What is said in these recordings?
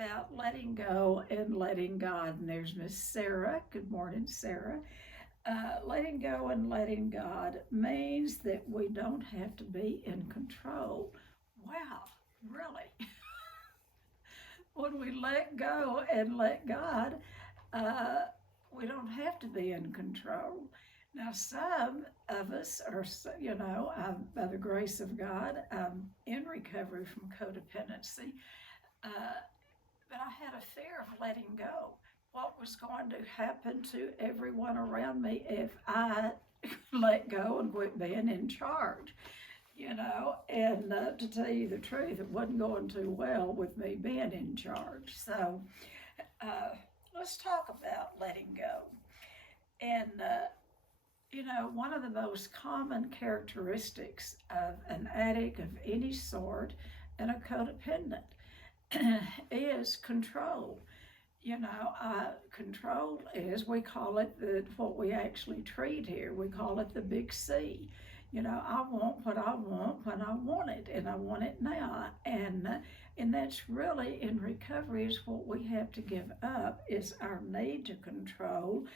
about letting go and letting God. And there's Miss Sarah. Good morning, Sarah. Letting go and letting God means that we don't have to be in control. Wow, really? When we let go and let God, uh, we don't have to be in control. Now, some of us are, by the grace of God, in recovery from codependency. Uh, but I had a fear of letting go. What was going to happen to everyone around me if I let go and quit being in charge? And to tell you the truth, it wasn't going too well with me being in charge. So uh, let's talk about letting go. And, one of the most common characteristics of an addict of any sort and a codependent is control. Control is, we call it what we actually treat here, we call it the big C. I want what I want when I want it, and I want it now. And that's really, in recovery, is what we have to give up, is our need to control,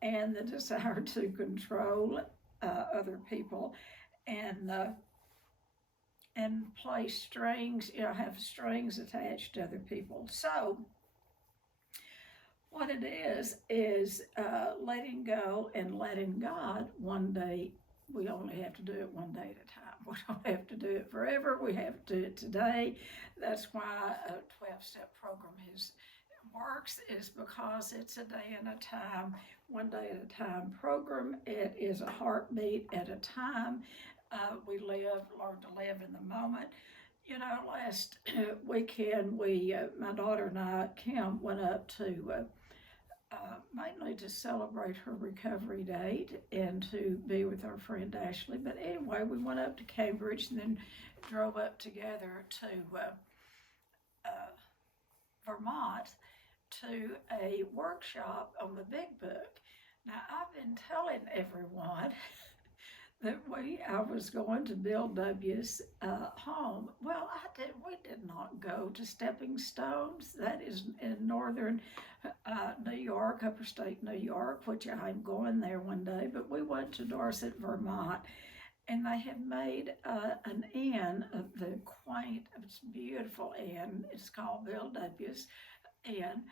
and the desire to control other people, and play strings, have strings attached to other people. So what it is letting go and letting God. One day, we only have to do it one day at a time. We don't have to do it forever. We have to do it today. That's why a 12-step program works, is because it's a day at a time, one day at a time program. It is a heartbeat at a time. We learn to live in the moment. Last weekend, my daughter and I, Kim, went up to mainly to celebrate her recovery date and to be with our friend Ashley. But anyway, we went up to Cambridge and then drove up together to Vermont to a workshop on the Big Book. Now, I've been telling everyone that I was going to Bill W.'s home. Well, we did not go to Stepping Stones. That is in northern New York, upper state New York, which I'm going there one day. But we went to Dorset, Vermont, and they have made an inn of the quaint, it's beautiful inn. It's called Bill W.'s Inn,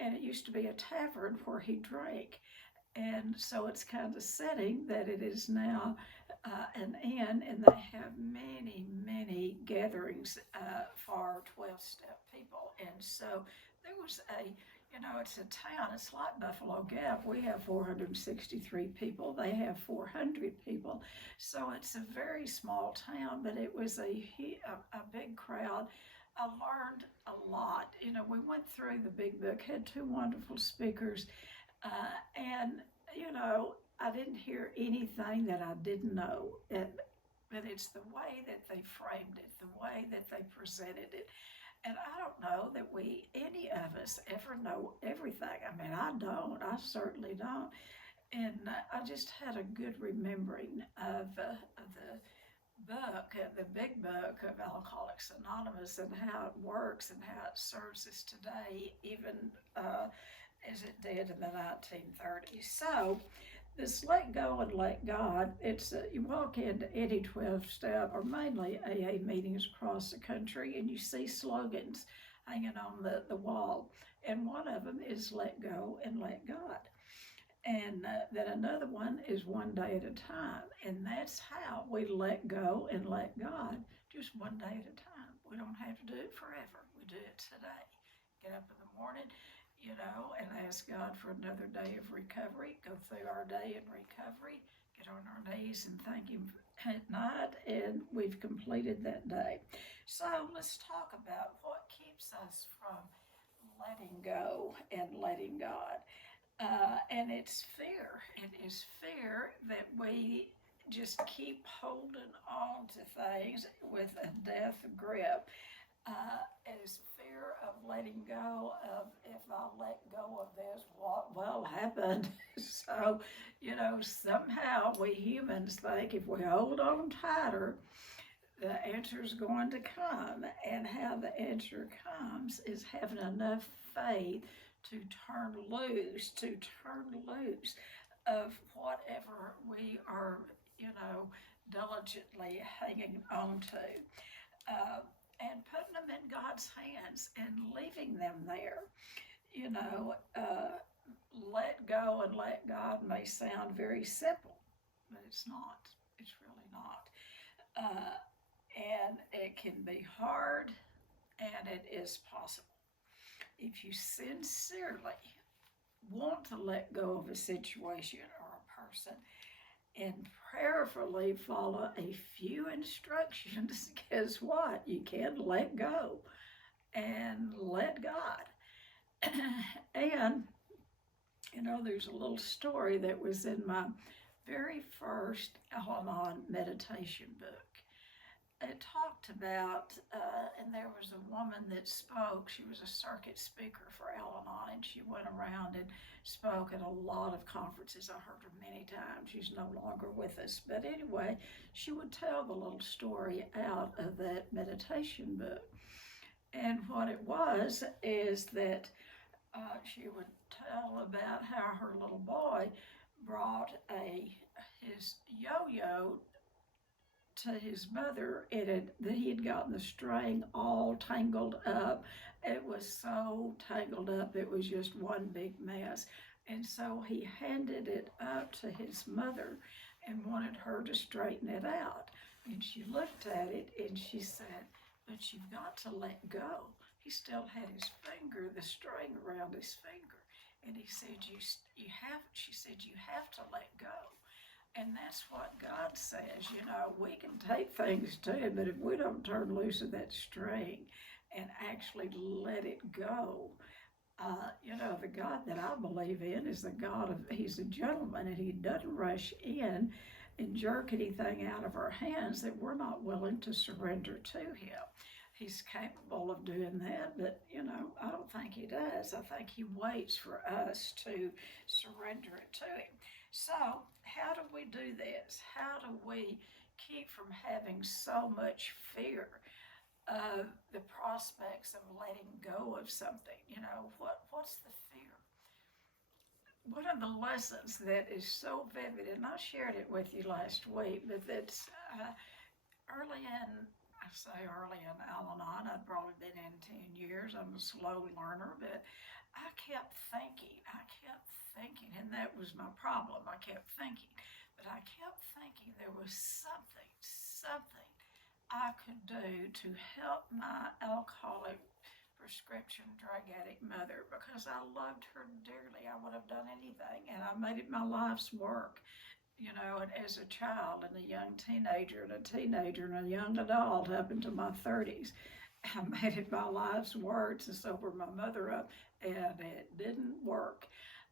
and it used to be a tavern where he drank. And so it's kind of setting that it is now an inn, and they have many, many gatherings for 12-step people. And so there was it's a town, it's like Buffalo Gap. We have 463 people, they have 400 people. So it's a very small town, but it was a big crowd. I learned a lot. We went through the Big Book, had two wonderful speakers. And, I didn't hear anything that I didn't know. But it's the way that they framed it, the way that they presented it. And I don't know that any of us, ever know everything. I mean, I don't. I certainly don't. And I just had a good remembering of the book, the big book of Alcoholics Anonymous, and how it works and how it serves us today, even as it did in the 1930s. So this let go and let God, it's you walk into any 12-step or mainly AA meetings across the country, and you see slogans hanging on the wall. And one of them is let go and let God. And then another one is one day at a time. And that's how we let go and let God, just one day at a time. We don't have to do it forever. We do it today. Get up in the morning, and ask God for another day of recovery. Go through our day in recovery. Get on our knees and thank Him at night. And we've completed that day. So let's talk about what keeps us from letting go and letting God. And it's fear. It is fear that we just keep holding on to things with a death grip. It is fear of letting go of, if I let go of this, what will happen? So, somehow we humans think if we hold on tighter, the answer is going to come. And how the answer comes is having enough faith to turn loose of whatever we are, diligently hanging on to. Uh, and putting them in God's hands and leaving them there. You know, uh, let go and let God may sound very simple, but it's not. It's really not. Uh, and it can be hard, and it is possible. If you sincerely want to let go of a situation or a person, and prayerfully follow a few instructions, guess what? You can let go and let God. And, there's a little story that was in my very first Al Anon meditation book. It talked about, and there was a woman that spoke. She was a circuit speaker for Al Anon, and she went around and spoke at a lot of conferences. I heard her many times. She's no longer with us. But anyway, she would tell the little story out of that meditation book. And what it was is that she would tell about how her little boy brought his yo-yo to his mother. That he had gotten the string all tangled up. It was so tangled up, it was just one big mess. And so he handed it up to his mother and wanted her to straighten it out. And she looked at it and she said, "But you've got to let go." He still had his finger, the string around his finger. And he said, she said, "You have to let go." And that's what God says. We can take things to him, but if we don't turn loose of that string and actually let it go, the God that I believe in is he's a gentleman, and he doesn't rush in and jerk anything out of our hands that we're not willing to surrender to him. He's capable of doing that, but, I don't think he does. I think he waits for us to surrender it to him. So, how do we do this? How do we keep from having so much fear of the prospects of letting go of something? What's the fear? One of the lessons that is so vivid, and I shared it with you last week, but that's early in Al-Anon. I'd probably been in 10 years. I'm a slow learner, but I kept thinking, and that was my problem. I kept thinking, but I kept thinking there was something I could do to help my alcoholic prescription drug addict mother, because I loved her dearly. I would have done anything, and I made it my life's work. And as a child and a young teenager and a young adult up into my 30s, I made it my life's work to sober my mother up, and it didn't work.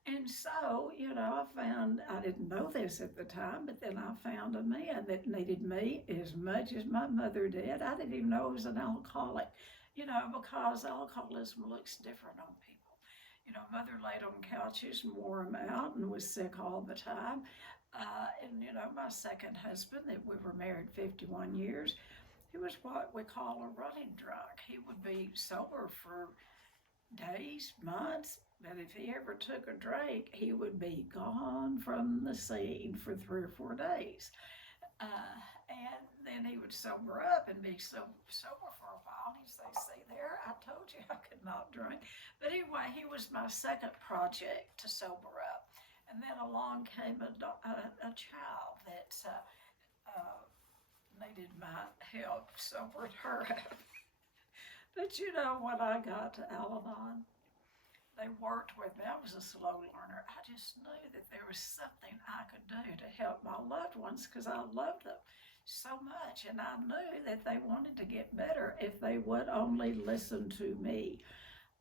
And so, I found, I didn't know this at the time, but then I found a man that needed me as much as my mother did. I didn't even know he was an alcoholic, because alcoholism looks different on people. Mother laid on couches and wore them out and was sick all the time. My second husband, that we were married 51 years, he was what we call a running drunk. He would be sober for days, months, but if he ever took a drink, he would be gone from the scene for 3 or 4 days. And then he would sober up and be sober for a while. And he'd say, "See there, I told you I could not drink." But anyway, he was my second project to sober up. And then along came a child that needed my help, sobered her up. But when I got to Al-Anon, they worked with me. I was a slow learner. I just knew that there was something I could do to help my loved ones, because I loved them so much. And I knew that they wanted to get better if they would only listen to me.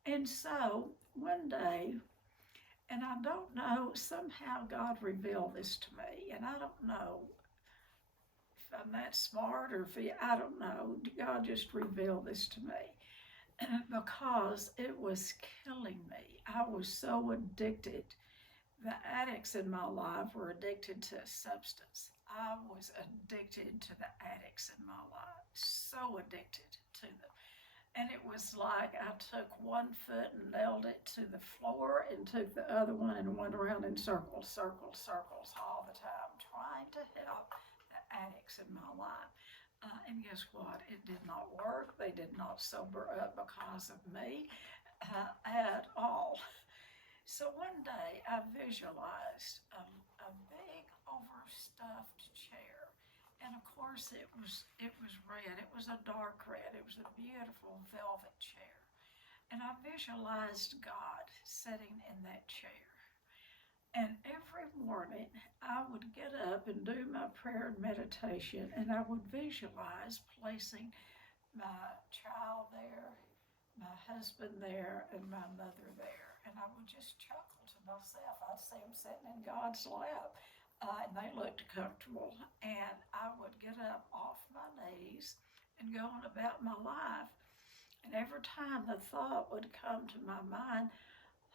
And so one day, and I don't know, somehow God revealed this to me, and I don't know if I'm that smart or I don't know. God just revealed this to me because it was killing me. I was so addicted. The addicts in my life were addicted to substance. I was addicted to the addicts in my life. so addicted to them. And it was like I took one foot and nailed it to the floor and took the other one and went around in circles, circles, circles all the time, trying to help the addicts in my life. And guess what? It did not work. They did not sober up because of me at all. So one day I visualized a big overstuffed chair. And of course it was red. It was a dark red. It was a beautiful velvet chair. And I visualized God sitting in that chair. And every morning I would get up and do my prayer and meditation, and I would visualize placing my child there, my husband there, and my mother there. And I would just chuckle to myself. I'd see them sitting in God's lap, and they looked comfortable. And I would get up off my knees and go on about my life. And every time the thought would come to my mind,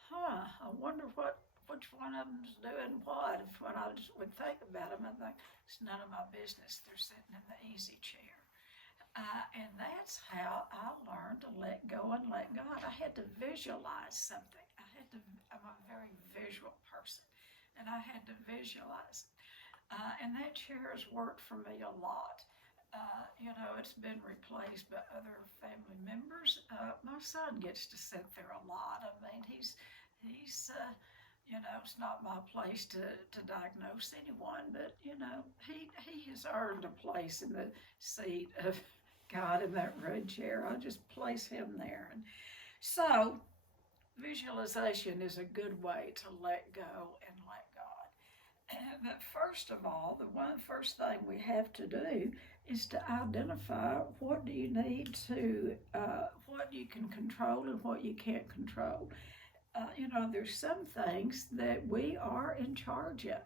I wonder which one of them's doing what. When I just would think about them, I think it's none of my business. They're sitting in the easy chair. And that's how I learned to let go and let God. I had to visualize something. I'm a very visual person, and I had to visualize it. And that chair has worked for me a lot. It's been replaced by other family members. My son gets to sit there a lot. I mean, he's it's not my place to diagnose anyone, but, he has earned a place in the seat of God in that red chair. I just place him there. And so visualization is a good way to let go and let God. But first of all, the first thing we have to do is to identify what do you need to, what you can control and what you can't control. There's some things that we are in charge of,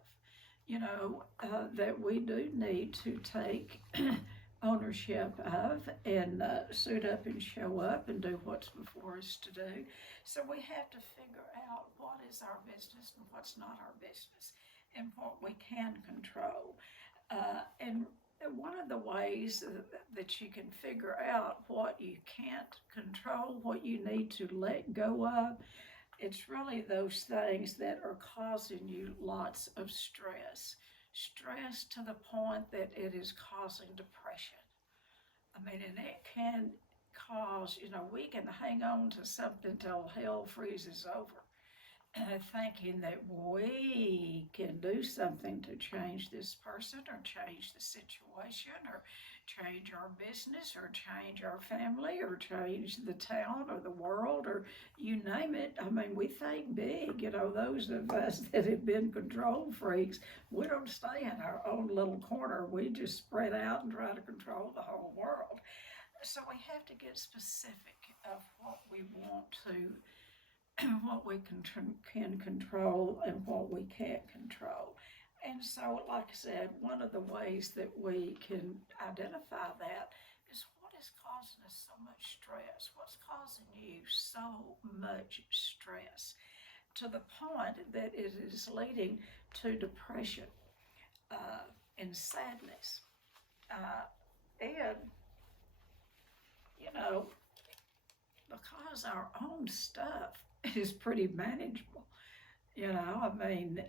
that we do need to take ownership of and suit up and show up and do what's before us to do. So we have to figure out what is our business and what's not our business and what we can control. And one of the ways that you can figure out what you can't control, what you need to let go of, it's really those things that are causing you lots of stress. Stress to the point that it is causing depression. I mean, and it can cause, we can hang on to something till hell freezes over, thinking that we can do something to change this person or change the situation or change our business or change our family or change the town or the world or you name it. I mean, we think big, those of us that have been control freaks, we don't stay in our own little corner. We just spread out and try to control the whole world. So we have to get specific of what we want to, what we can control and what we can't control. And so, like I said, one of the ways that we can identify that is what is causing us so much stress? What's causing you so much stress to the point that it is leading to depression and sadness? And, because our own stuff is pretty manageable, I mean,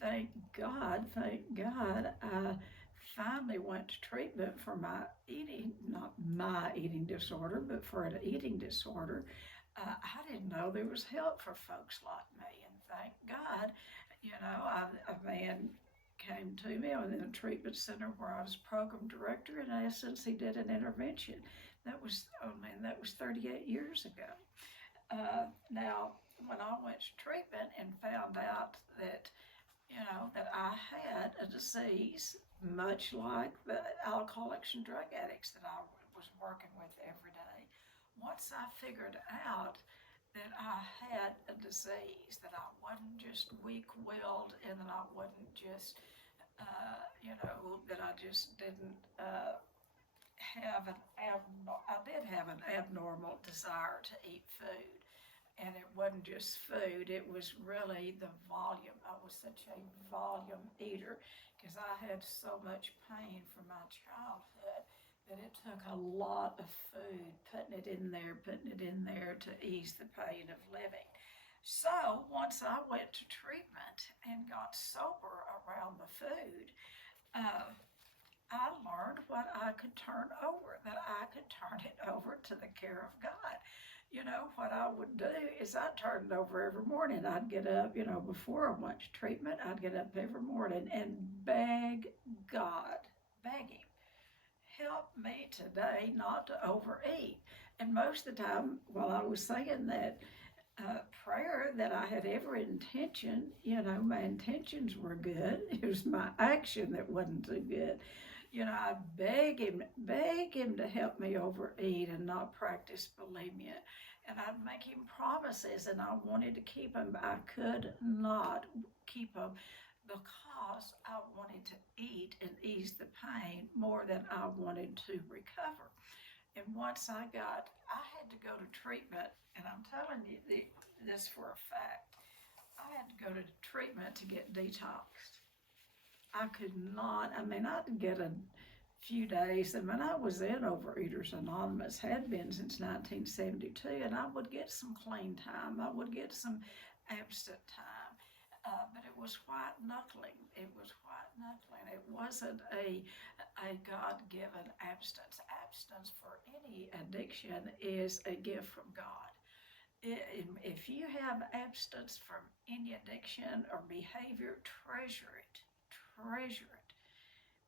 thank God, I finally went to treatment for my eating, not my eating disorder, but for an eating disorder. I didn't know there was help for folks like me, and thank God, a man came to me. I was in a treatment center where I was program director. In essence, he did an intervention. That was 38 years ago. Now, when I went to treatment and found out that that I had a disease much like the alcoholics and drug addicts that I was working with every day. Once I figured out that I had a disease, that I wasn't just weak-willed and that I wasn't just, that I just didn't have I did have an abnormal desire to eat food. And it wasn't just food, it was really the volume. I was such a volume eater because I had so much pain from my childhood that it took a lot of food, putting it in there to ease the pain of living. So once I went to treatment and got sober around the food, uh, I learned what I could turn over, that I could turn it over to the care of God. You know, what I would do is I'd turn it over every morning. I'd get up, before I went to treatment, I'd get up every morning and beg God, beg Him, help me today not to overeat. And most of the time, while I was saying that prayer, that I had every intention, my intentions were good. It was my action that wasn't too good. I beg him to help me overeat and not practice bulimia. And I'd make him promises, and I wanted to keep them. I could not keep them because I wanted to eat and ease the pain more than I wanted to recover. And once I had to go to treatment, and I'm telling you this for a fact. I had to go to treatment to get detoxed. I could not, I'd get a few days. I was in Overeaters Anonymous, had been since 1972, and I would get some clean time. I would get some abstinent time. But it was white knuckling. It was white knuckling. It wasn't a God-given abstinence. Abstinence for any addiction is a gift from God. If you have abstinence from any addiction or behavior, treasure it. Treasure it,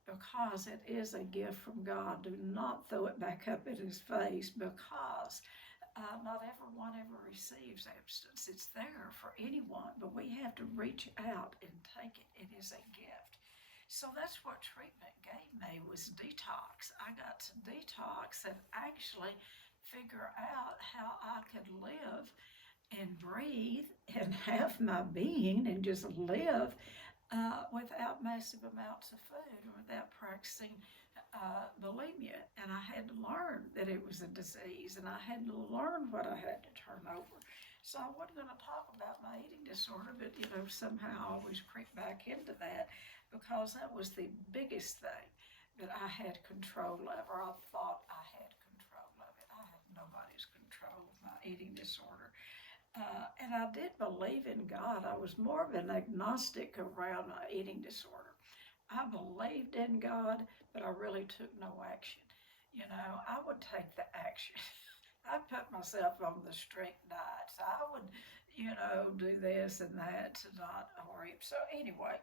because it is a gift from God. Do not throw it back up in His face, because not everyone ever receives abstinence. It's there for anyone, but we have to reach out and take it. It is a gift. So that's what treatment gave me, was detox. I got to detox and actually figure out how I could live and breathe and have my being and just live without massive amounts of food and without practicing bulimia. And I had to learn that it was a disease, and I had to learn what I had to turn over. So I wasn't going to talk about my eating disorder, but somehow I always creep back into that, because that was the biggest thing that I had control of, or I thought I had control of it. I had nobody's control of my eating disorder. And I did believe in God. I was more of an agnostic around my eating disorder. I believed in God, but I really took no action. I would take the action. I'd put myself on the strict diets. I would, do this and that to not worry. So anyway,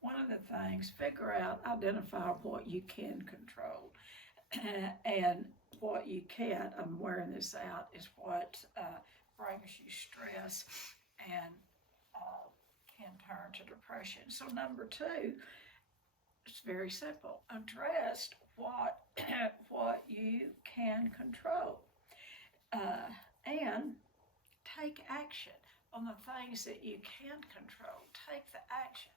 one of the things, identify what you can control. And what you can't, I'm wearing this out, is what brings you stress and can turn to depression. So number 2, it's very simple. Address what you can control, and take action on the things that you can control. Take the action.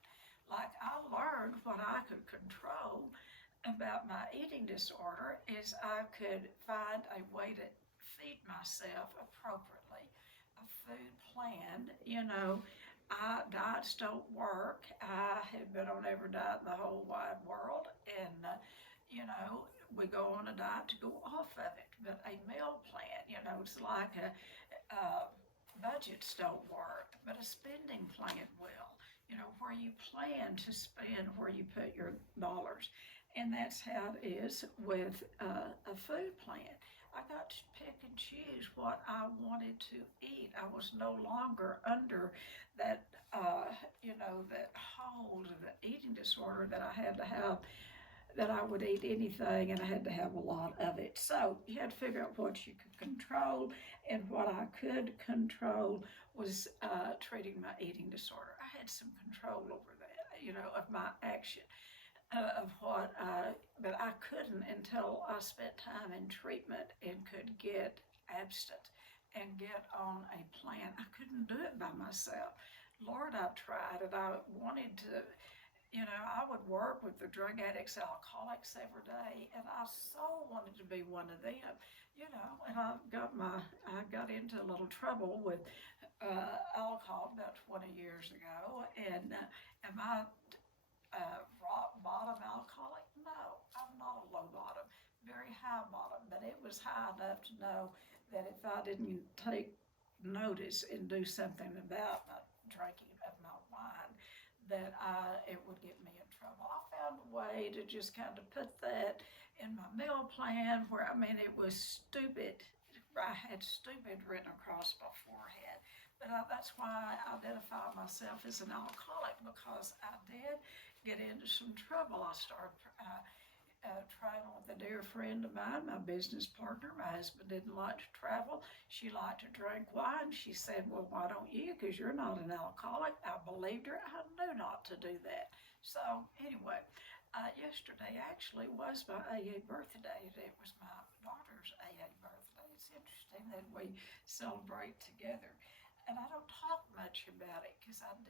Like, I learned what I could control about my eating disorder is I could find a way to feed myself appropriately, a food plan. Diets don't work. I have been on every diet in the whole wide world, and we go on a diet to go off of it. But a meal plan, it's like budgets don't work, but a spending plan will. Where you plan to spend, where you put your dollars. And that's how it is with a food plan. I got to pick and choose what I wanted to eat. I was no longer under that, that hold of the eating disorder that I had to have, that I would eat anything and I had to have a lot of it. So you had to figure out what you could control, and what I could control was treating my eating disorder. I had some control over that, of my action. But I couldn't until I spent time in treatment and could get abstinent and get on a plan. I couldn't do it by myself. Lord, I tried, and I wanted to, I would work with the drug addicts, alcoholics every day, and I so wanted to be one of them, and I got into a little trouble with alcohol about 20 years ago, and am I rock bottom alcoholic? No, I'm not a low bottom, very high bottom, but it was high enough to know that if I didn't take notice and do something about my drinking of my wine, that it would get me in trouble. I found a way to just kind of put that in my meal plan where, I mean, it was stupid. I had stupid written across my forehead. But that's why I identify myself as an alcoholic, because I did get into some trouble. I started traveling with a dear friend of mine, my business partner. My husband didn't like to travel. She liked to drink wine. She said, well, why don't you? Because you're not an alcoholic. I believed her. I knew not to do that. So anyway, yesterday actually was my AA birthday. It was my daughter's AA birthday. It's interesting that we celebrate together. And I don't talk much about it because I'm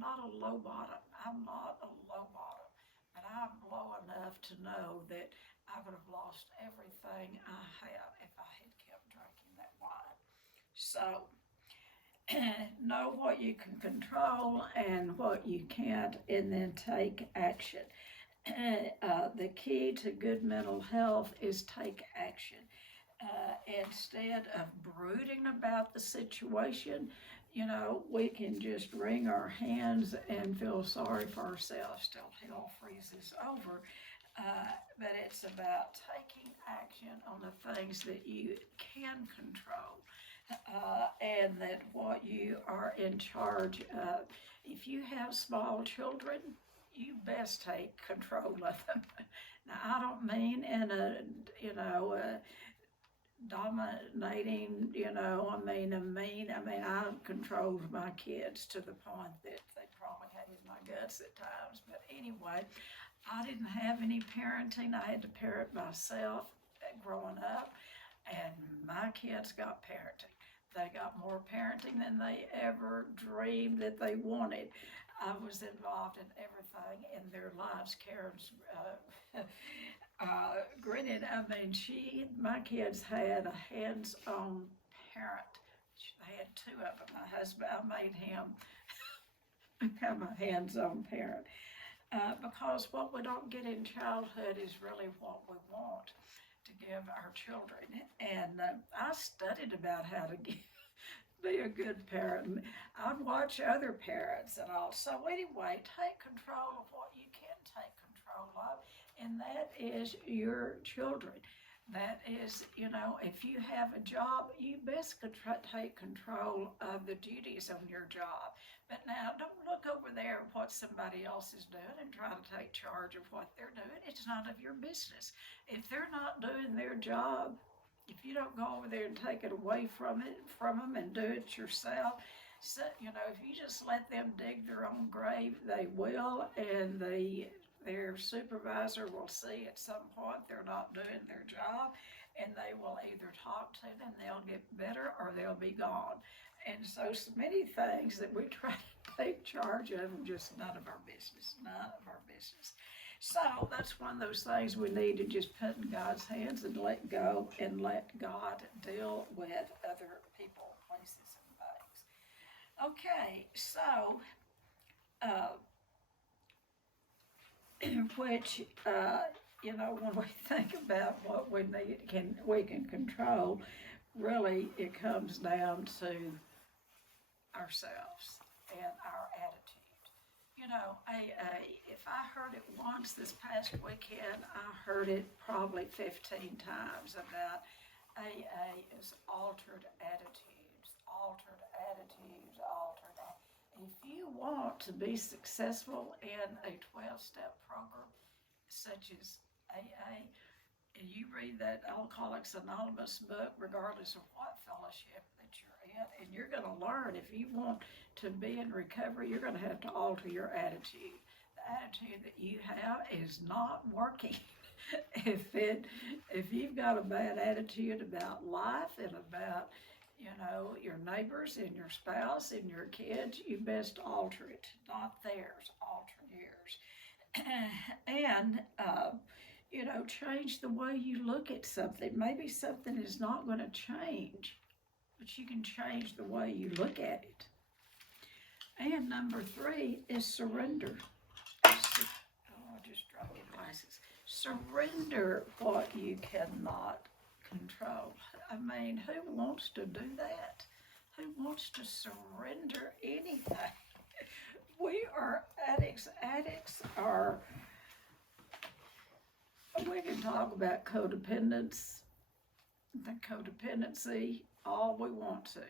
not a low bottom. I'm not a low bottom. But I'm low enough to know that I would have lost everything I have if I had kept drinking that wine. So, know what you can control and what you can't, and then take action. The key to good mental health is take action. Instead of brooding about the situation, we can just wring our hands and feel sorry for ourselves till hell freezes over. But it's about taking action on the things that you can control, and that what you are in charge of. If you have small children, you best take control of them. Now, I don't mean in a, dominating, I controlled my kids to the point that they probably hated my guts at times. But anyway, I didn't have any parenting. I had to parent myself growing up, and my kids got parenting. They got more parenting than they ever dreamed that they wanted. I was involved in everything in their lives. Karen's granted, my kids had a hands-on parent. They had two of them. My husband, I made him become a hands-on parent. Because what we don't get in childhood is really what we want to give our children. And I studied about how to be a good parent. I'd watch other parents and all. So anyway, take control of what you can take control of, and that is your children. That is, if you have a job, you best take control of the duties on your job. But now, don't look over there at what somebody else is doing and try to take charge of what they're doing. It's none of your business. If they're not doing their job, if you don't go over there and take it away from them and do it yourself, so, if you just let them dig their own grave, they will, and their supervisor will see at some point they're not doing their job, and they will either talk to them, they'll get better, or they'll be gone. And so many things that we try to take charge of are just none of our business, none of our business. So that's one of those things we need to just put in God's hands and let go and let God deal with other people, places, and things. Okay, so, when we think about what we can control, really it comes down to ourselves and our attitude. AA, if I heard it once this past weekend, I heard it probably 15 times about AA is altered attitudes, altered attitudes, altered attitudes. If you want to be successful in a 12-step program such as AA, and you read that Alcoholics Anonymous book, regardless of what fellowship that you're in, and you're going to learn, if you want to be in recovery, you're going to have to alter your attitude. The attitude that you have is not working. If you've got a bad attitude about life and about, your neighbors and your spouse and your kids, you best alter it, not theirs, alter yours. And, change the way you look at something. Maybe something is not going to change, but you can change the way you look at it. And number 3 is surrender. I just dropped my glasses. Surrender what you cannot control. I mean, who wants to do that? Who wants to surrender anything? We are addicts. Addicts are, we can talk about codependence, the codependency, all we want to.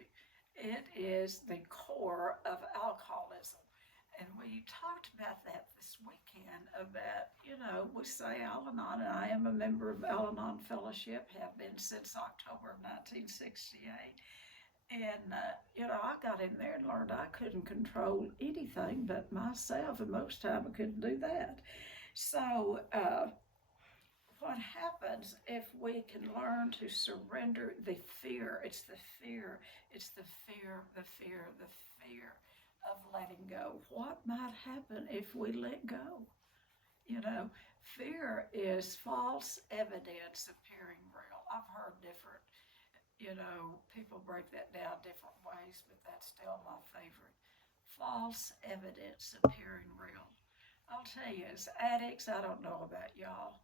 It is the core of alcoholism. And we talked about that this weekend about, we say Al-Anon, and I am a member of Al-Anon Fellowship, have been since October of 1968. And, I got in there and learned I couldn't control anything but myself, and most time I couldn't do that. So, what happens if we can learn to surrender the fear? It's the fear, it's the fear, the fear, the fear of letting go. What might happen if we let go? Fear is false evidence appearing real. I've heard different, people break that down different ways, but that's still my favorite. False evidence appearing real. I'll tell you, as addicts, I don't know about y'all,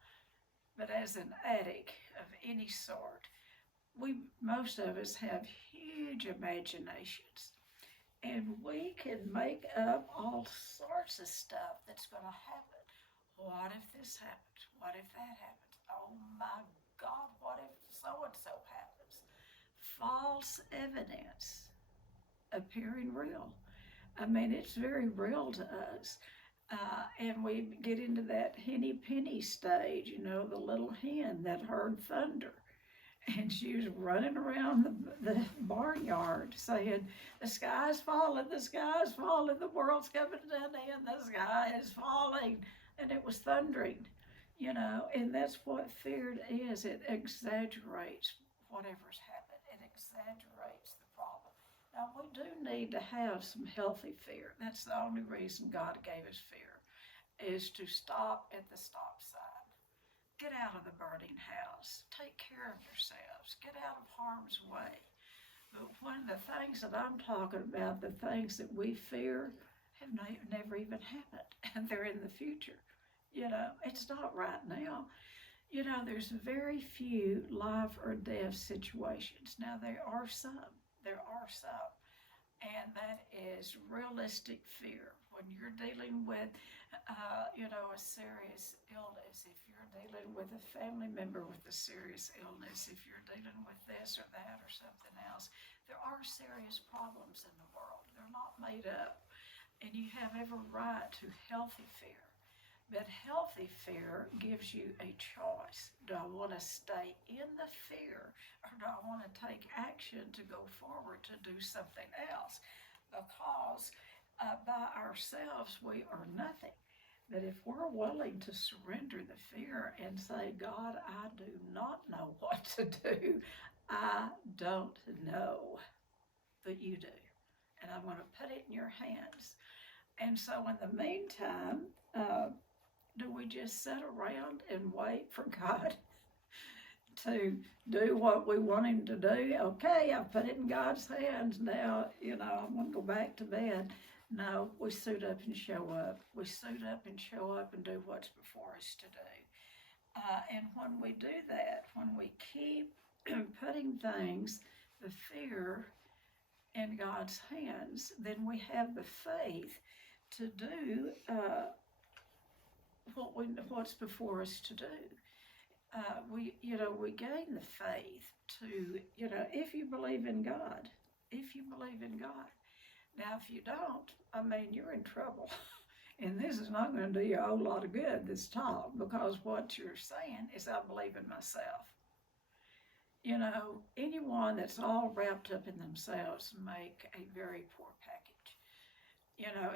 but as an addict of any sort, most of us have huge imaginations, and we can make up all sorts of stuff that's going to happen. What if this happens? What if that happens? Oh my God, what if so-and-so happens? False evidence appearing real. I mean, it's very real to us. And we get into that henny penny stage, the little hen that heard thunder. And she was running around the barnyard saying, the sky's falling, the world's coming to an end, the sky is falling. And it was thundering, and that's what fear is. It exaggerates whatever's happened. It exaggerates the problem. Now, we do need to have some healthy fear. That's the only reason God gave us fear, is to stop at the stop sign. Get out of the burning house. Take care of yourselves. Get out of harm's way. But when the things that I'm talking about, the things that we fear, have never even happened, and they're in the future. It's not right now. There's very few life or death situations. Now, there are some, and that is realistic fear. When you're dealing with, a serious illness, if you're dealing with a family member with a serious illness, if you're dealing with this or that or something else, there are serious problems in the world. They're not made up. And you have every right to healthy fear. But healthy fear gives you a choice. Do I want to stay in the fear, or do I want to take action to go forward to do something else? Because by ourselves, we are nothing. But if we're willing to surrender the fear and say, God, I do not know what to do. I don't know, but you do. And I'm going to put it in your hands. And so in the meantime, do we just sit around and wait for God to do what we want him to do? Okay, I've put it in God's hands now, I'm going to go back to bed. No, we suit up and show up. We suit up and show up and do what's before us to do. And when we do that, when we keep putting things, the fear, in God's hands, then we have the faith to do what's before us to do. We gain the faith to, if you believe in God, Now, if you don't, you're in trouble. And this is not going to do you a whole lot of good, this talk, because what you're saying is, I believe in myself. Anyone that's all wrapped up in themselves make a very poor package.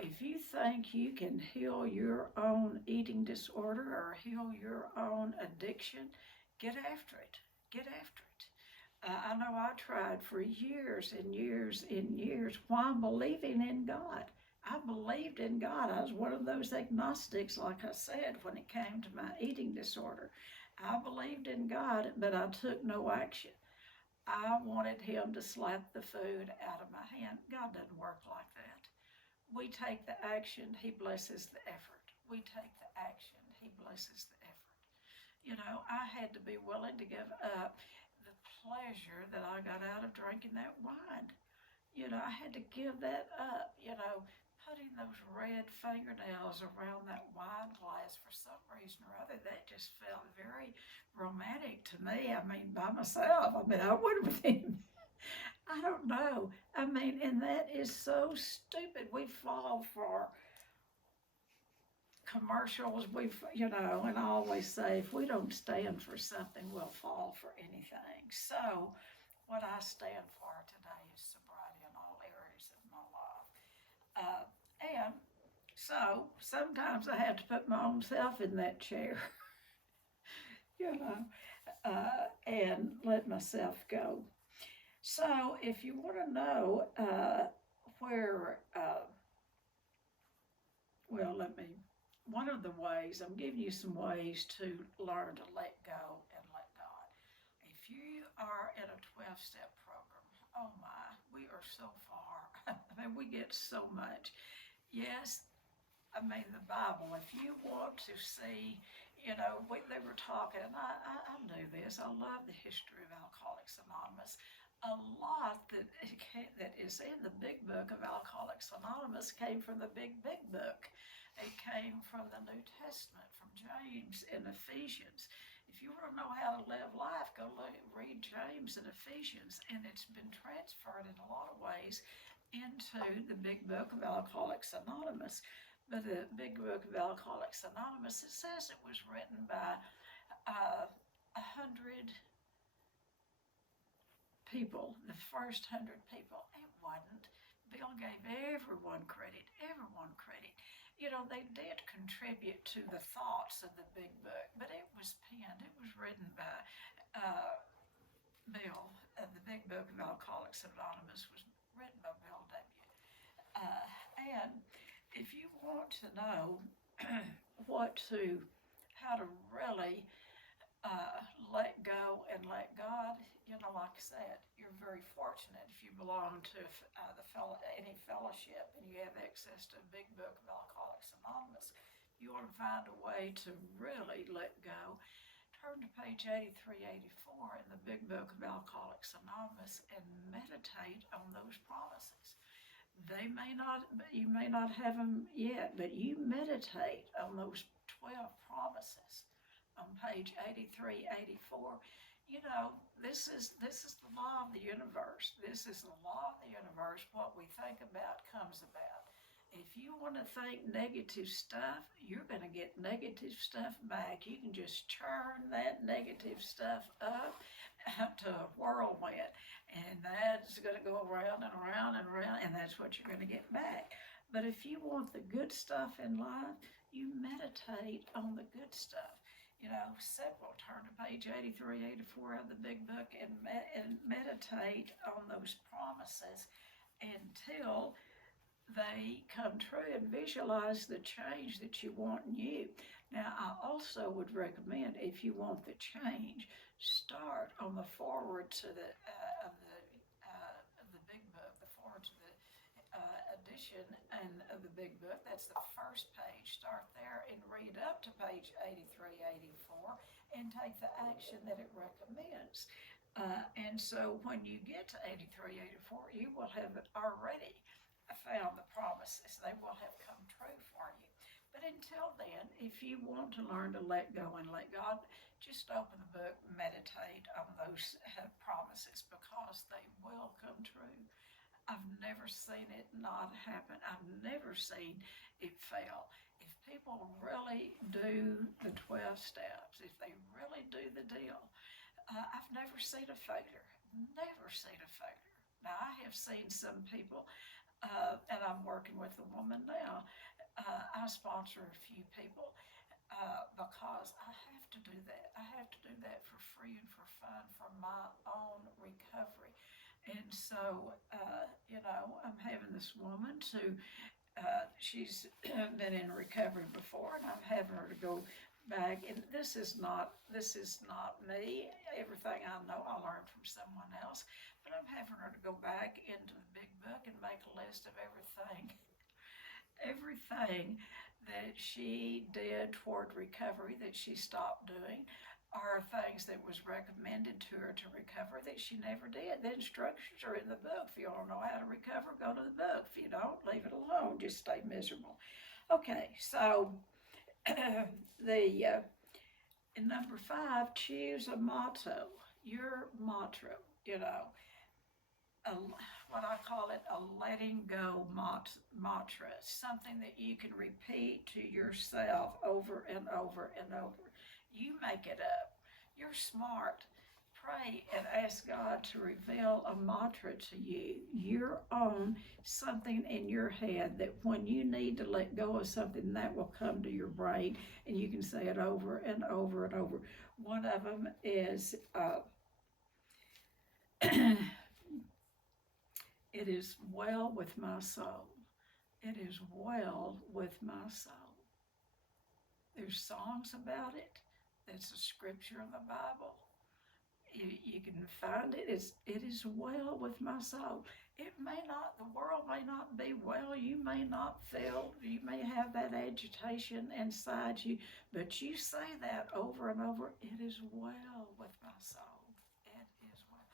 If you think you can heal your own eating disorder or heal your own addiction, get after it. I know I tried for years and years and years while believing in God. I believed in God. I was one of those agnostics, like I said, when it came to my eating disorder. I believed in God, but I took no action. I wanted him to slap the food out of my hand. God doesn't work like that. We take the action, he blesses the effort. We take the action, he blesses the effort. I had to be willing to give up the pleasure that I got out of drinking that wine. I had to give that up, putting those red fingernails around that wine glass for some reason or other, that just felt very romantic to me. I mean, by myself. I mean, I would have been, I don't know. I mean, and that is so stupid. We fall for commercials. And I always say, if we don't stand for something, we'll fall for anything. So, what I stand for today is sobriety in all areas of my life. And so sometimes I have to put my own self in that chair, you know, and let myself go. So if you want to know where, well, one of the ways, I'm giving you some ways to learn to let go and let God. If you are in a 12-step program, oh my, we are so far. I mean, we get so much. Yes, I mean, the Bible, if you want to see, they were talking, and I knew this, I love the history of Alcoholics Anonymous. A lot that is in the big book of Alcoholics Anonymous came from the big book. It came from the New Testament, from James and Ephesians. If you want to know how to live life, go read James and Ephesians, and it's been transferred in a lot of ways into the big book of Alcoholics Anonymous. But the big book of Alcoholics Anonymous, it says it was written by 100 people, the first 100 people. It wasn't. Bill gave everyone credit. They did contribute to the thoughts of the big book, but it was penned. It was written by Bill. The big book of Alcoholics Anonymous was written by Bill W. And if you want to know how to really let go and let God, like I said, you're very fortunate if you belong to any fellowship and you have access to a big book of Alcoholics Anonymous. You want to find a way to really let go. Turn to page 8384 in the big book of Alcoholics Anonymous and meditate on those promises. You may not have them yet, but you meditate on those 12 promises on page 8384. This is the law of the universe. This is the law of the universe. What we think about comes about. If you want to think negative stuff, you're going to get negative stuff back. You can just churn that negative stuff up to a whirlwind, and that's going to go around and around and around, and that's what you're going to get back. But if you want the good stuff in life, you meditate on the good stuff. Simple. Turn to page 8384 of the big book and meditate on those promises until they come true, and visualize the change that you want in you. Now, I also would recommend, if you want the change, start on the forward to the big book, the forward to the edition and of the big book. That's the first page. Start there and read up to page 8384 and take the action that it recommends. And so when you get to 8384, you will have already found the promises. They will have come true for you. But until then, if you want to learn to let go and let God, just open the book, meditate on those promises, because they will come true. I've never seen it not happen. I've never seen it fail. If people really do the 12 steps, if they really do the deal, I've never seen a failure. Never seen a failure. Now, I have seen some people, and I'm working with a woman now. I sponsor a few people because I have to do that. I have to do that for free and for fun, for my own recovery. And so, I'm having this woman she's been in recovery before, and I'm having her to go back. And this is not me. Everything I know, I learned from someone else. But I'm having her to go back into the big book and make a list of everything that she did toward recovery that she stopped doing. are things that was recommended to her to recover that she never did. The instructions are in the book. If you don't know how to recover, go to the book. If you don't, leave it alone. Just stay miserable. Okay, so the in number 5, choose a motto. Your motto, you know, a, what I call it, a letting go mantra, something that you can repeat to yourself over and over and over. You make it up. You're smart. Pray and ask God to reveal a mantra to you, your own, something in your head that when you need to let go of something, that will come to your brain and you can say it over and over and over. One of them is, it is well with my soul. It is well with my soul. There's songs about it. That's a scripture in the Bible. You can find it. It is well with my soul. It may not, the world may not be well. You may not feel, you may have that agitation inside you, but you say that over and over. It is well with my soul. It is well.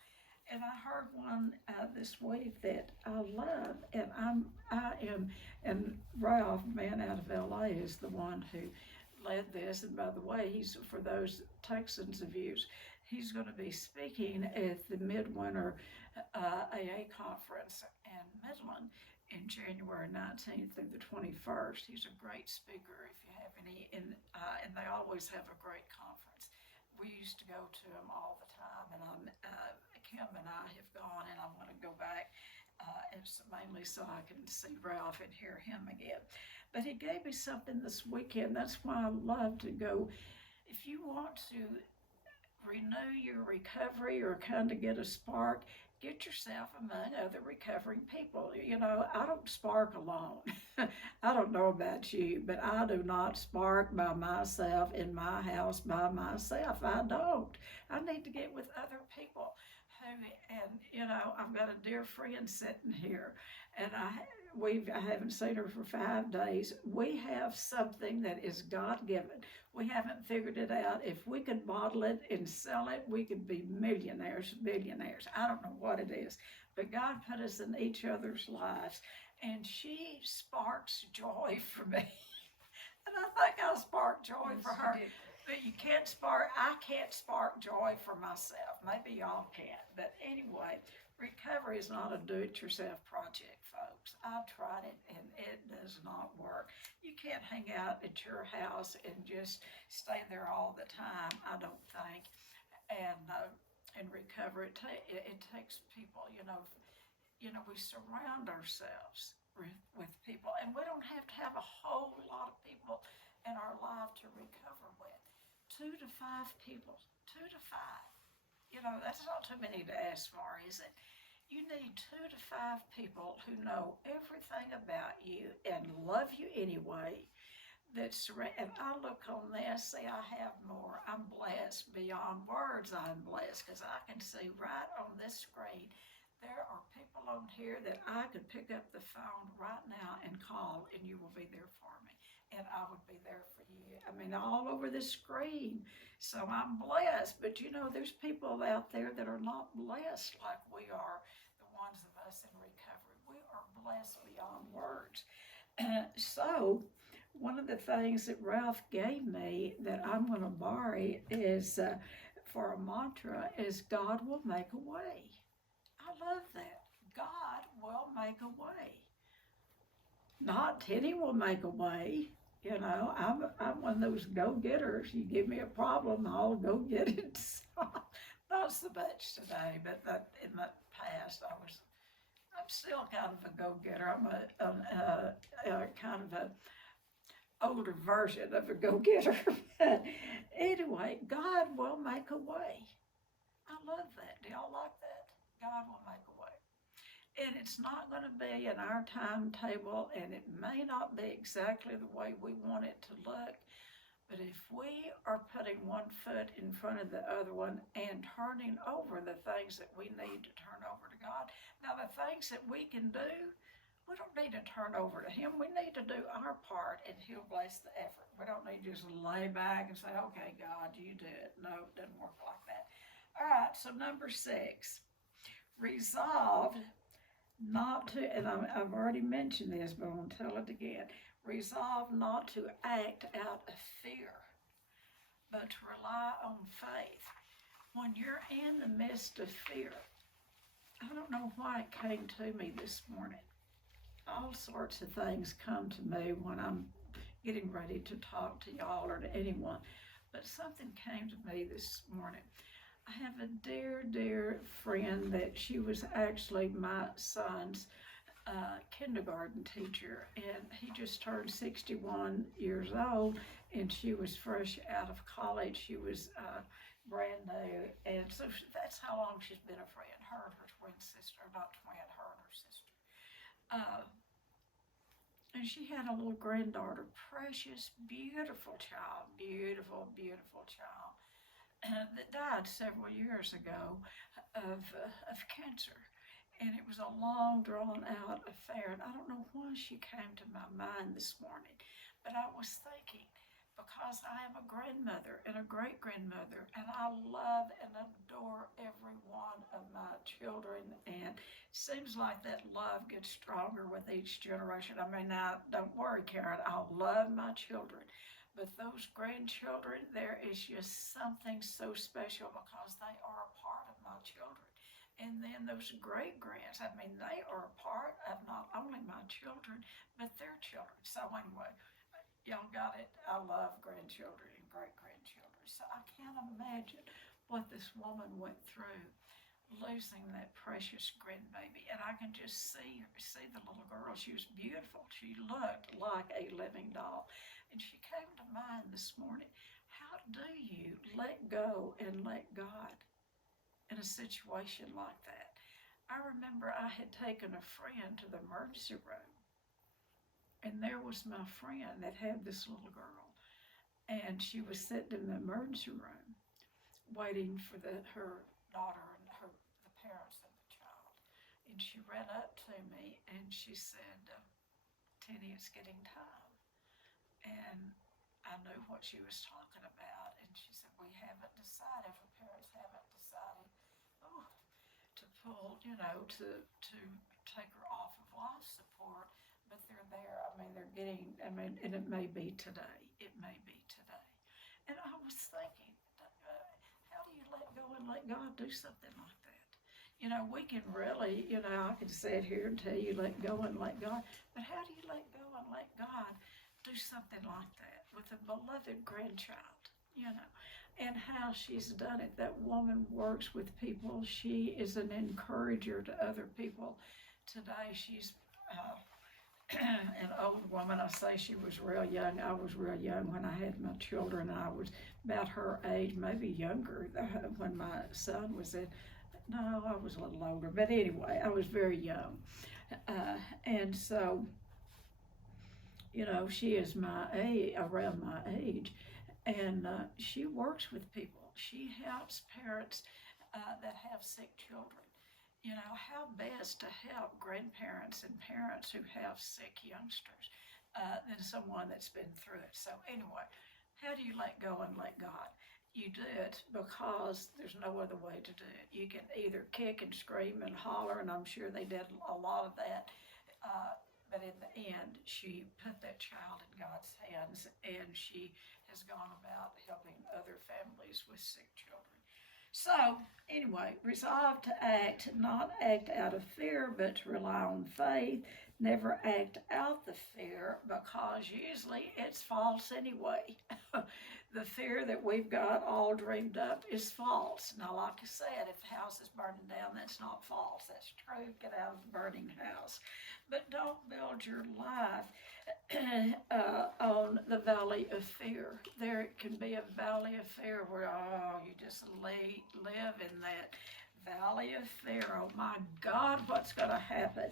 And I heard one this week that I love, and and Ralph, man out of LA, is the one who led this. And by the way, he's, for those Texans of you, he's going to be speaking at the Midwinter AA conference in Midland in January 19th through the 21st. He's a great speaker if you have any, and they always have a great conference. We used to go to them all the time, and Kim and I have gone, and I want to go back. It's mainly so I can see Ralph and hear him again. But he gave me something this weekend. That's why I love to go. If you want to renew your recovery or kind of get a spark, get yourself among other recovering people. You know, I don't spark alone. I don't know about you, but I do not spark by myself in my house by myself. I don't. I need to get with other people who, and you know, I've got a dear friend sitting here, and I haven't seen her for 5 days. We have something that is God-given. We haven't figured it out. If we could bottle it and sell it, we could be millionaires, billionaires. I don't know what it is, but God put us in each other's lives, and she sparks joy for me. And I think I spark joy for her. But I can't spark joy for myself. Maybe y'all can. But anyway, recovery is not a do-it-yourself project, folks. I've tried it and it does not work. You can't hang out at your house and just stay there all the time, I don't think. And recover, it takes people, you know, we surround ourselves with people, and we don't have to have a whole lot of people in our life to recover with. 2 to 5 people, 2 to 5. You know, that's not too many to ask for, is it? You need 2 to 5 people who know everything about you and love you anyway. And I look on this, see, I have more. I'm blessed beyond words. I'm blessed because I can see right on this screen. There are people on here that I could pick up the phone right now and call, and you will be there for me. And I would be there for you. I mean, all over the screen. So I'm blessed. But you know, there's people out there that are not blessed like we are, the ones of us in recovery. We are blessed beyond words. So one of the things that Ralph gave me that I'm going to borrow is for a mantra is God will make a way. I love that. God will make a way. Not Tennie will make a way. You know, I'm one of those go-getters. You give me a problem, I'll go get it. Not so much today, but in the past, I'm still kind of a go-getter. I'm a kind of a older version of a go-getter. But anyway, God will make a way. I love that. Do y'all like that? God will make a way. And it's not going to be in our timetable, and it may not be exactly the way we want it to look, but if we are putting one foot in front of the other one and turning over the things that we need to turn over to God, now the things that we can do, We don't need to turn over to him. We need to do our part and he'll bless the effort. We don't need to just lay back and say, okay, God, you do it. No, it doesn't work like that. All right, so number 6, resolved not to, and I've already mentioned this, but I'm going to tell it again. Resolve not to act out of fear, but to rely on faith. When you're in the midst of fear, I don't know why it came to me this morning. All sorts of things come to me when I'm getting ready to talk to y'all or to anyone, but something came to me this morning. I have a dear, dear friend that she was actually my son's kindergarten teacher, and he just turned 61 years old, and she was fresh out of college. She was brand new, and so that's how long she's been a friend, her and her twin sister, not twin, her and her sister. And she had a little granddaughter, precious, beautiful child, beautiful, beautiful child, that died several years ago of cancer. And it was a long, drawn-out affair. And I don't know why she came to my mind this morning, but I was thinking, because I am a grandmother and a great-grandmother, and I love and adore every one of my children, and it seems like that love gets stronger with each generation. I mean, now, don't worry, Karen, I love my children, but those grandchildren, there is just something so special because they are a part of my children. And then those great-grands, I mean, they are a part of not only my children, but their children. So anyway, y'all got it. I love grandchildren and great-grandchildren. So I can't imagine what this woman went through losing that precious grandbaby. And I can just see the little girl. She was beautiful. She looked like a living doll. And she came to mind this morning. How do you let go and let God in a situation like that? I remember I had taken a friend to the emergency room, and there was my friend that had this little girl, and she was sitting in the emergency room waiting for her daughter and the parents of the child. And she ran up to me and she said, Tennie, it's getting time. And I knew what she was talking about, and she said, we haven't decided, her parents haven't decided to pull, to take her off of life support, but they're there. I mean, and it may be today. It may be today. And I was thinking, how do you let go and let God do something like that? We can really, I could sit here and tell you, let go and let God, but how do you let go and let God do something like that with a beloved grandchild, and how she's done it? That woman works with people. She is an encourager to other people. Today, she's an old woman. I say she was real young. I was real young when I had my children. I was about her age, maybe younger, when my son was in. No, I was a little older, but anyway, I was very young. And so, she is around my age, and she works with people. She helps parents that have sick children. How best to help grandparents and parents who have sick youngsters than someone that's been through it. So anyway, how do you let go and let God? You do it because there's no other way to do it. You can either kick and scream and holler, and I'm sure they did a lot of that, but in the end, she put that child in God's hands, and she has gone about helping other families with sick children. So, anyway, resolve to act, not act out of fear, but to rely on faith. Never act out the fear, because usually it's false anyway. The fear that we've got all dreamed up is false. Now, like I said, if the house is burning down, that's not false. That's true. Get out of the burning house. But don't build your life on the valley of fear. There can be a valley of fear where, you just live in that valley of fear. Oh my God, what's going to happen?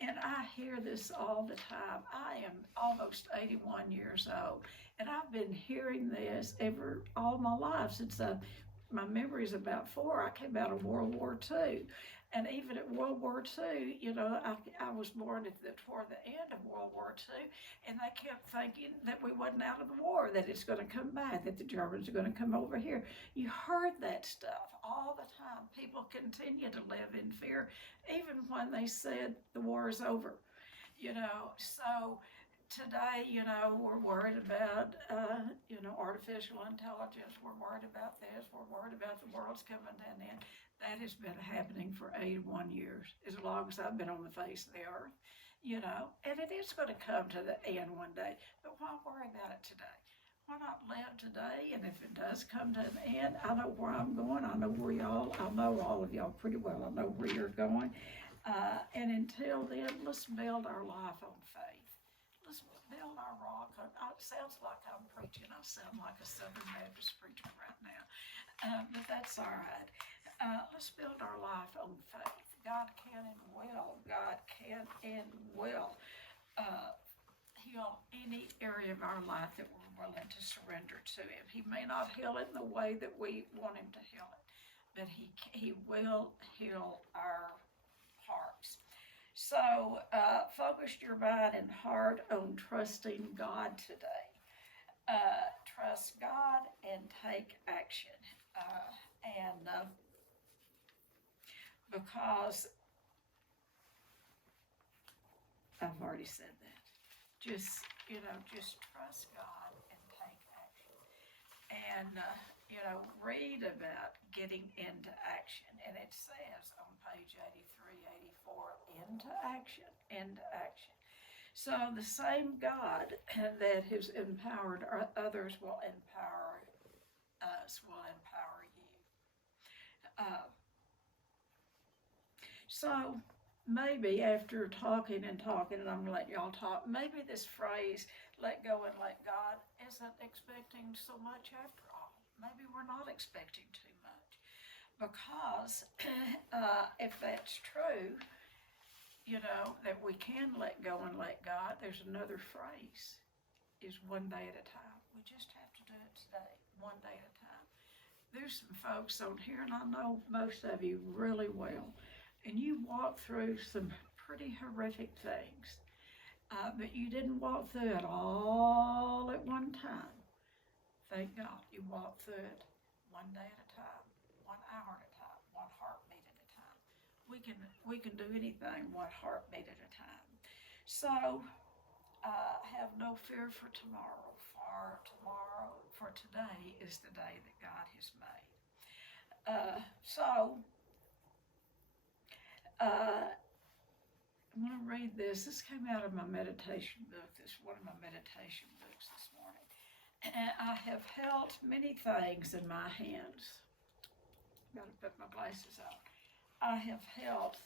And I hear this all the time. I am almost 81 years old, and I've been hearing this all my life since my memory is about 4. I came out of World War II. And even at World War II, you know, I was born toward the end of World War II, and they kept thinking that we wasn't out of the war, that it's going to come back, that the Germans are going to come over here. You heard that stuff all the time. People continue to live in fear, even when they said the war is over, you know. So today, you know, we're worried about, you know, artificial intelligence. We're worried about this. We're worried about the world's coming to an end. That has been happening for 81 years, as long as I've been on the face of the earth, you know, and it is going to come to the end one day. But why worry about it today? Why not live today? And if it does come to an end, I know where I'm going. I know where y'all, I know all of y'all pretty well. I know where you're going. And until then, let's build our life on faith. Let's build our rock on, it sounds like I'm preaching. I sound like a Southern Baptist preacher right now. But that's all right. Let's build our life on faith. God can and will. God can and will heal any area of our life that we're willing to surrender to Him. He may not heal it in the way that we want Him to heal it, but He will heal our hearts. So focus your mind and heart on trusting God today. Trust God and take action. Because I've already said that. Just, you know, just trust God and take action. And, you know, read about getting into action. And it says on page 83, 84, into action, into action. So the same God that has empowered others will empower us, will empower you. So maybe after talking, and I'm going to let y'all talk, maybe this phrase, let go and let God, isn't expecting so much after all. Maybe we're not expecting too much. Because if that's true, you know, that we can let go and let God, there's another phrase, is one day at a time. We just have to do it today, one day at a time. There's some folks on here, and I know most of you really well, and you walk through some pretty horrific things, but you didn't walk through it all at one time. Thank God you walked through it one day at a time, 1 hour at a time, one heartbeat at a time. We can do anything one heartbeat at a time. So have no fear for tomorrow. For today is the day that God has made. I'm going to read this. This came out of my meditation book. This is one of my meditation books this morning. And I have held many things in my hands. Got to put my glasses on. I have held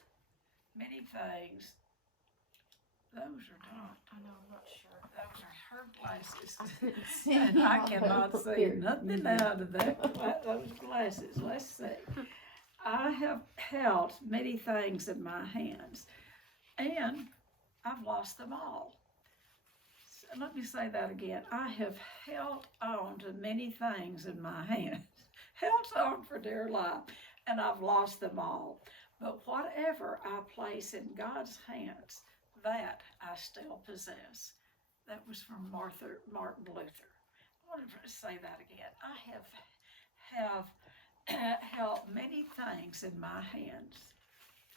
many things. Those are not, I know, I'm not sure. Those are her glasses. And I cannot see nothing out of those glasses. Let's see. I have held many things in my hands, and I've lost them all. So let me say that again. I have held on to many things in my hands, held on for dear life, and I've lost them all. But whatever I place in God's hands, that I still possess. That was from Martin Luther. I wanted to say that again. I have held many things in my hands,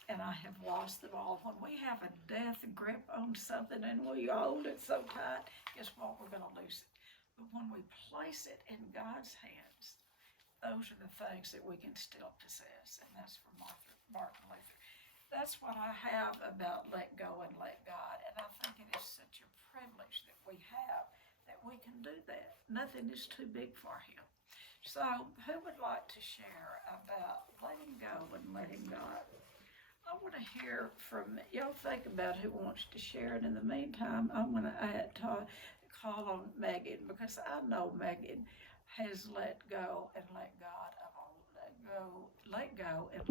and I have lost them all. When we have a death grip on something and we hold it so tight, guess what? We're going to lose it. But when we place it in God's hands, those are the things that we can still possess, and that's from Martin Luther. That's what I have about let go and let God, and I think it is such a privilege that we have, that we can do that. Nothing is too big for Him. So who would like to share about letting go and letting God? I want to hear from y'all. Think about who wants to share, and in the meantime, I'm going to call on Megan, because I know Megan has let go and let God. Let go and